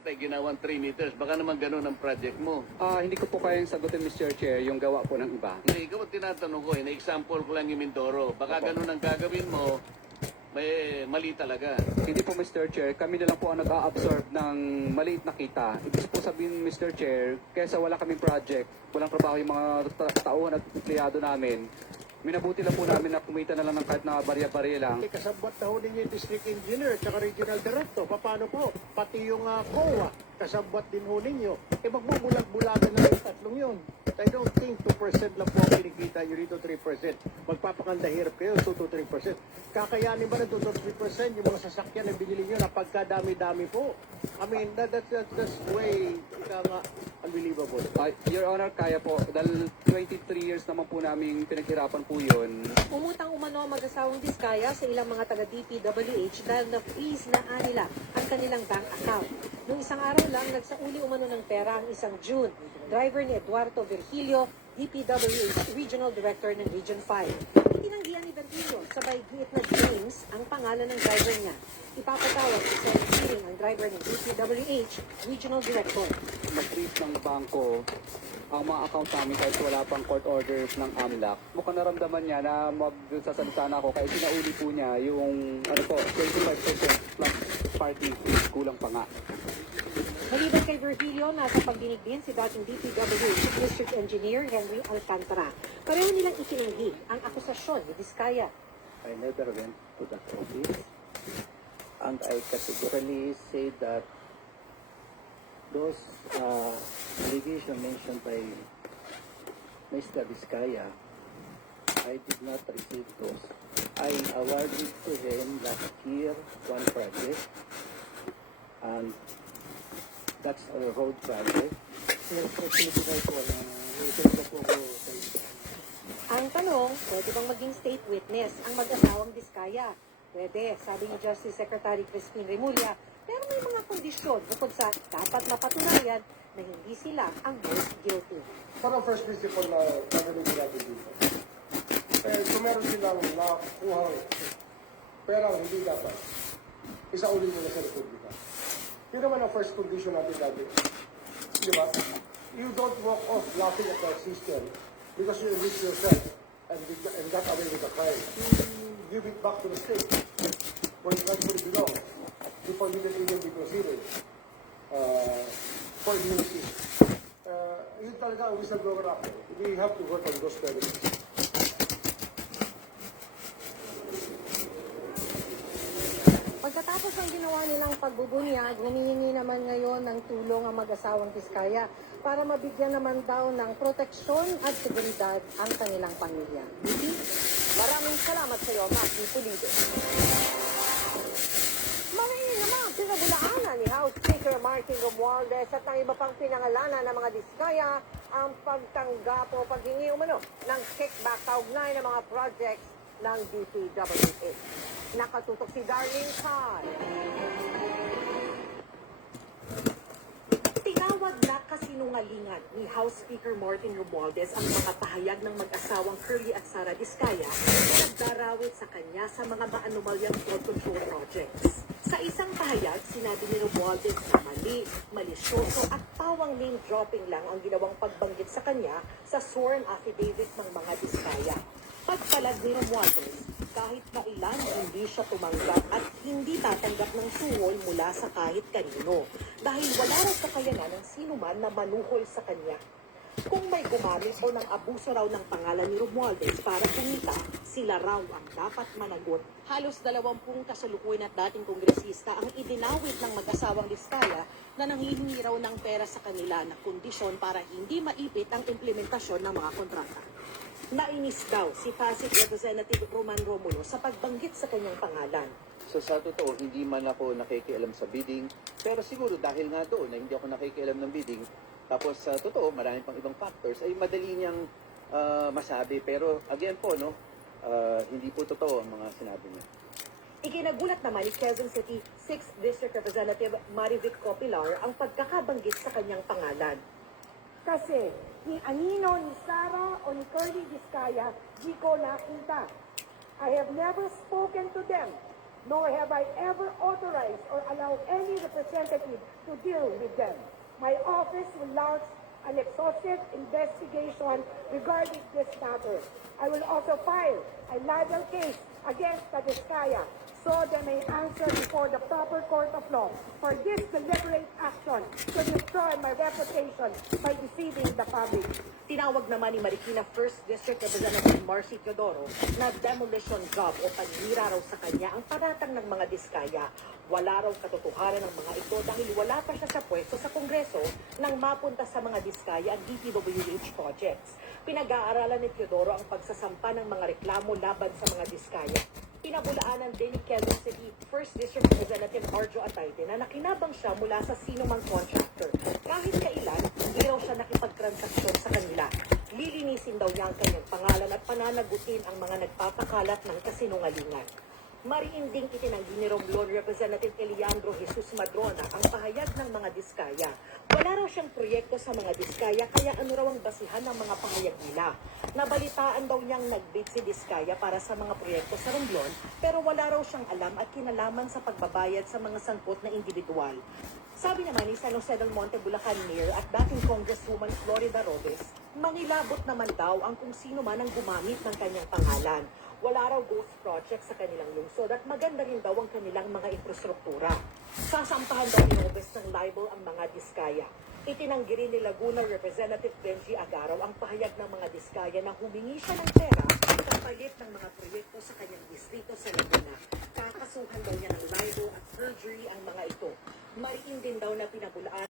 Ginawang 3 meters. Baka naman ganun ang project mo. Hindi ko po kayang sagutin, Mr. Chair, yung gawa po ng iba. Hindi, ikaw ang tinatanong ko. Na-example ko lang yung Mindoro. Baka Opo. ganun ang gagawin mo, may mali talaga. Hindi po, Mr. Chair, kami na lang po ang nag-a-absorb ng maliit na kita. Ibig po sabihin, Mr. Chair, kaysa wala kaming project, walang trabaho yung mga tauhan at empleyado namin, minabuti lang po namin na kumita na lang ng kahit na barya-barya lang. Kasabot na ho ninyo yung district engineer at regional director. Paano po? Pati yung COA, kasabot din ho ninyo. Magbubulag-bulagan na yung tatlong yun. I don't think 2% lang po ang kinikita nyo dito, 3%. Magpapakandahirap kayo, 2 to 3%. Kakayanin ba ng 2 to 3% yung mga sasakyan na binili nyo na pagkadami-dami po? I mean, that's way, unbelievable. Your Honor, kaya po. Dahil 23 years naman po namin pinaghirapan po yun. Umutang umano ang mag-asawang Diskaya sa ilang mga taga-DPWH dahil na-freeze na nila ang kanilang bank account. Noong isang araw lang, nagsauli umano ng pera ang isang June. Driver ni Eduardo Virgilio, DPWH Regional Director ng Region 5. Itinanggihan ni Virgilio sa giit na James ang pangalan ng driver niya. Ipapatawag sa Senate hearing ang driver ng DPWH Regional Director. Mag-freeze ng bangko ang mga account namin kahit wala pang court orders ng AMLAC. Mukhang naramdaman niya na magsasalita na ako kaya sinauli po niya yung 25% plus party fees, kulang pa nga. Maliban kay Virgilio, nasa pagdinig din si dating DPWH District Engineer Henry Alcantara. Pareho nilang itinanggi ang akusasyon ni Diskaya. I never went to that office, and I categorically say that those allegations mentioned by Mr. Vizcaya, I did not receive those. I awarded to him last year one project, and that's a road project. Ang tanong, pwede bang maging state witness ang mag-asawang Diskaya? Pwede, sabi ni Justice Secretary Crispin Remulla, pero may mga kondisyon bukod sa dapat mapatunayan na hindi sila ang most guilty. Parang first principle na gagawin natin dito. Kung meron silang nakuhang perang hindi dapat, isauli nila sa Republika. Yun naman ang first condition natin dati. Di ba? You don't walk off laughing at the system because you enrich yourself and got away with the crime. You give it back to the state where it rightfully belongs before you can even be considered for immunity. Yun talaga ang whistleblower act. We have to work on those benefits. Pagkatapos ng ginawa nilang pagbubunyag, humihingi naman ngayon ng tulong ang mag-asawang Diskaya para mabigyan naman daw ng proteksyon at seguridad ang kanilang pamilya. Maraming salamat sa iyo, Matthew Pulido. Marami naman pinabulaanan ni House Speaker Martin Romualdez at ang iba pang pinangalanan ng mga Diskaya ang pagtanggap o paghingi umano ng kickback kaugnay ng mga projects ng DPWH. Nakatutok si Darlene Kai. Tinawag na kasinungalingan ni House Speaker Martin Romualdez ang mga pahayag ng mag-asawang Curly at Sara Diskaya na nagdarawit sa kanya sa mga maanumalyang flood control projects. Sa isang pahayag, sinabi ni Romualdez na mali, malisyoso at pawang name dropping lang ang ginawang pagbanggit sa kanya sa sworn affidavit ng mga Diskaya. Pagpalag ni Romualdez, kahit kailan hindi siya tumanggap at hindi tatanggap ng suhol mula sa kahit kanino dahil wala raw kakayanan ng sinuman na manuhol sa kanya. Kung may gumamit o ng abuso raw ng pangalan ni Romualdez para kumita, sila raw ang dapat managot. Halos 20 kasalukuyan at dating kongresista ang idinawit ng mag-asawang Diskaya na nanghihingi raw ng pera sa kanila na kondisyon para hindi maipit ang implementasyon ng mga kontrata. Nainis daw si Pasig Representative Roman Romulo sa pagbanggit sa kanyang pangalan. So sa totoo, hindi man ako nakikialam sa bidding, pero siguro dahil nga doon na hindi ako nakikialam ng bidding, tapos sa totoo, marami pang ibang factors, ay madali niyang masabi. Pero again po, no, hindi po totoo ang mga sinabi niya. Ikinagulat naman ni Quezon City 6th District Representative Marivic Copilar ang pagkakabanggit sa kanyang pangalan. Kasi ni Anino, ni Sara, o ni Curly Diskaya, di ko nakita. I have never spoken to them. nor have I ever authorized or allowed any representative to deal with them. My office will launch an exhaustive investigation regarding this matter. I will also file a libel case against the Vizcaya so they may answer before the proper court of law for this deliberate action to destroy my reputation by deceiving the public. Tinawag naman ni Marikina 1st District Representative Marcy Teodoro na demolition job o panira raw sa kanya ang panatang ng mga Diskaya. Wala raw katotohanan ng mga ito dahil wala pa siya sa pwesto sa Kongreso nang mapunta sa mga Diskaya ang DPWH projects. Pinag-aaralan ni Teodoro ang pagsasampa ng mga reklamo laban sa mga Diskaya. Pinabulaanan din ni Quezon City 1st District Representative Arjo Atayde na nakinabang siya mula sa sinumang contractor. Kahit kailan, hindi raw siya nakipagtransaksyon sa kanila. Lilinisin daw niya ang kanyang pangalan at pananagutin ang mga nagpapakalat ng kasinungalingan. Mariinding itinanggi ni Romblon Representative Eliandro Jesus Madrona ang pahayag ng mga Diskaya. Wala raw siyang proyekto sa mga Diskaya kaya ano raw ang basihan ng mga pahayag nila. Nabalitaan daw niyang nag-bid si Diskaya para sa mga proyekto sa Romblon pero wala raw siyang alam at kinalaman sa pagbabayad sa mga sangkot na individual. Sabi naman ni San Jose del Monte Bulacan Mayor at dating Congresswoman Florida Robes, mangilabot naman daw ang kung sino man ang gumamit ng kanyang pangalan. Wala raw ghost project sa kanilang lungsod at maganda rin daw ang kanilang mga infrastruktura. Sasampahan daw ni Robes ng libel ang mga Diskaya. Itinanggi rin ni Laguna Representative Benji Agaraw ang pahayag ng mga Diskaya na humingi siya ng pera kapalit ng mga proyekto sa kanyang distrito sa Laguna. Kakasuhan daw niya ng libel at perjury ang mga ito. Mariin din daw na pinabulaan